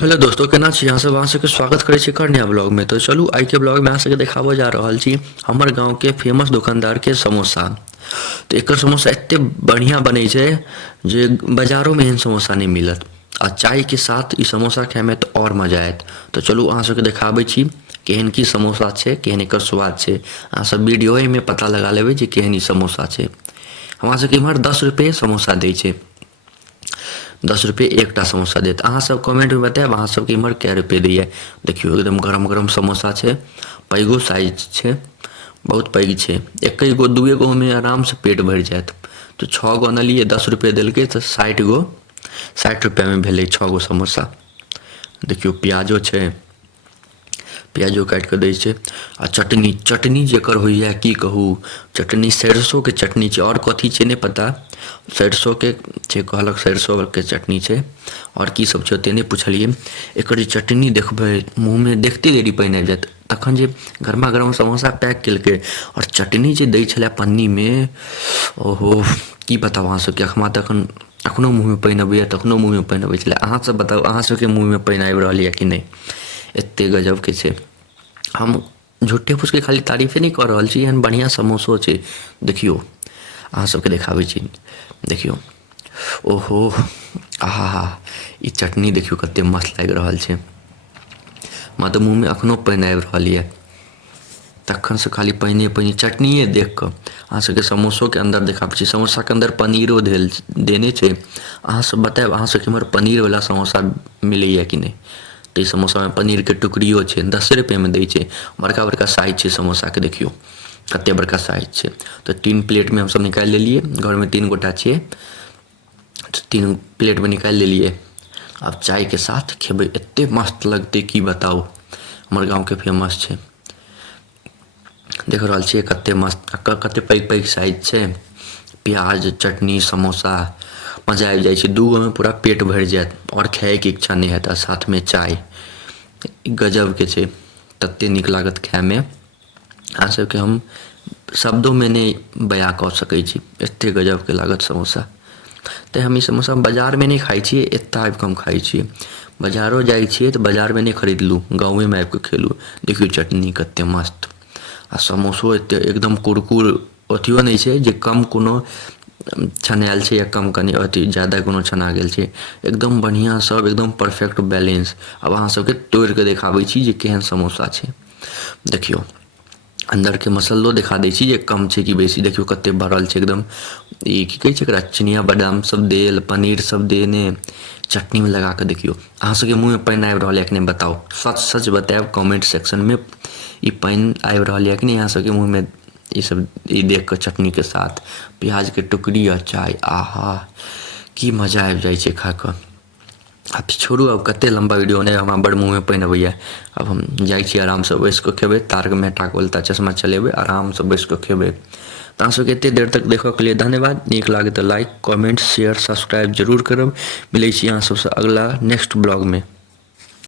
Hello दोस्तों, केना छी अहाँ सब? अहाँ सबके स्वागत करै छी नया ब्लॉग में। तो चलू आई के ब्लॉग में अहाँ सबके देखाबो जा रहल छी हमर गांव के फेमस दुकानदार के समोसा। तो एकर समोसा एते बढ़िया बनै छै जे बाजारों में एहन समोसा नहीं मिलत। आ चाय के साथ ई समोसा खाए में तो और मजा आयत। तो चलू अहाँ सबके देखाबै छी केहन की समोसा छै, केहन एकर स्वाद छै। अहाँ सब वीडियोए में पता लगा लेबै जे केहन ई समोसा छै। हमरा सबके इम्हर 10 रुपये समोसा दै छै। 10 रुपये एकटा समोसा देत। अहाँ सब कमेंट में बताएब अहाँ सबके इम्हर कै रुपये दैए। देखियो एकदम गरम गरम समोसा छै, पैगो साइज छै, बहुत पैघ छै। एक गो दुए गो में आराम से पेट भर जायत। तो 6 गो अनलिए, 10 रुपये देलकै तो 60 रुपये में भेलै 6 गो समोसा। देखियो प्याजो छै, प्याजो काटि कऽ दै छै। आ चटनी जेकर होइए की कहू, चटनी सरिसों के चटनी छै। और कथी छै नहीं पता, सरिसों के छै, कहलक सरिसों के चटनी छै। और की सब छै ओते नहीं पुछलिए। एकर जे चटनी देखबै मुँह में देखते देरी पानि आबि जायत। तखन जे गरमा गरम समोसा पैक केलकै और चटनी जे दै छलै पन्नी में, ओहो की बताउ अहाँ सबके। हमरा तखन अखनो मुँह में पानि अबैए, तखनो मुँह में पानि अबै छलै। अहाँ सब बताउ अहाँ सबके मुँह में पानि आबि रहल यऽ कि नहीं? एते गजब के छै। हम झूठे फूस के खाली तारीफे नहीं कर रहल छी, एहन बढ़िया समोसो छै। देखियो अहाँ सबके देखाबै छी, देखियो ओहो आहा, ई चटनी देखियो कते मस्त लागि रहल छै। हमरा तऽ मुँह में अखनो पानि आबि रहल यऽ, तखन से खाली पानिए चटनिए देख कऽ। अहाँ सबके समोसो के अंदर देखाबै छी, समोसा के अंदर पनीरो देने छै। अहाँ सब बताएब अहाँ सबके इम्हर पनीर वाला समोसा मिलैए कि नहीं? तो समोसा में पनीर के टुकड़ियो छै, 10 रुपये में दै छै। बड़का बड़का साइज छै समोसा के, देखियो कते बड़का साइज छै। तो 3 प्लेट में हम सब निकालि लेलिए, घर में 3 गोटा छियै तो 3 प्लेट में निकालि लेलिए। अब चाय के साथ खेबै, एते मस्त लगतै की बताउ। हमर गाँव के फेमस छै, देख रहल छियै कते मस्त, कते पैघ पैघ साइज छै। प्याज चटनी समोसा मजा आबि जाइ छै। 2 गो में पूरा पेट भरि जायत और खाए के इच्छा नहीं हेत। साथ में चाय गजब के छै, तते नीक लागत खाए में। अहाँ सबके हम शब्दों में नहीं बयां कऽ सकै छी, एते गजब के लागत समोसा। तो हम ई समोसा बाजार में नहीं खाई छी, एतऽ आबि कऽ हम खाई छी। बाजारो जाइ छियै तो बाजार में नहीं खरीदलू, गाँवे में आबि कऽ खेलू। देखियो चटनी कते मस्त, आ समोसो एते एकदम कुरकुर। अथियो नहीं छै जे कम कोनो छनायल छै या कम कनी अथी ज़्यादा कोनो छना गेल छै। एकदम बढ़िया सब, एकदम परफेक्ट बैलेंस। अब अहाँ सबके तोड़ के देखाबै छी जे केहन समोसा छै। देखियो अंदर के मसल्लो दिखा दै छी जे कम छै कि बेसी। देखियो कते भरल छै एकदम। ई की कहै छै एकरा, चिनिया बादाम सब देल, पनीर सब देने, चटनी में लगा के। देखियो अहाँ सबके मुँह में पानि आबि रहल यऽ कि नहीं बताओ, सच सच बताएब कमेंट सेक्शन में। ई पानि आबि रहल यऽ कि नहीं अहाँ सबके मुँह में? ये सब ये देख कर चटनी के साथ प्याज के टुकड़ी और चाय, आहा की मजा आबि जाइ छै खा कऽ। अब छोड़ू, अब कते लंबा वीडियो नहीं, हमरा बड़ मुँह में पानि अबैए। अब हम जाइ छी आराम से बैस कऽ खेबै, तारक मेहता के उल्टा चश्मा चलेबै, आराम से बैस कऽ खेबै। तऽ अहाँ सबके एते देर तक देखऽ के लिए धन्यवाद। नीक लागे तऽ लाइक कमेंट शेयर सब्सक्राइब जरूर करब। मिलै छी अहाँ सबसे अगला नेक्स्ट ब्लॉग में।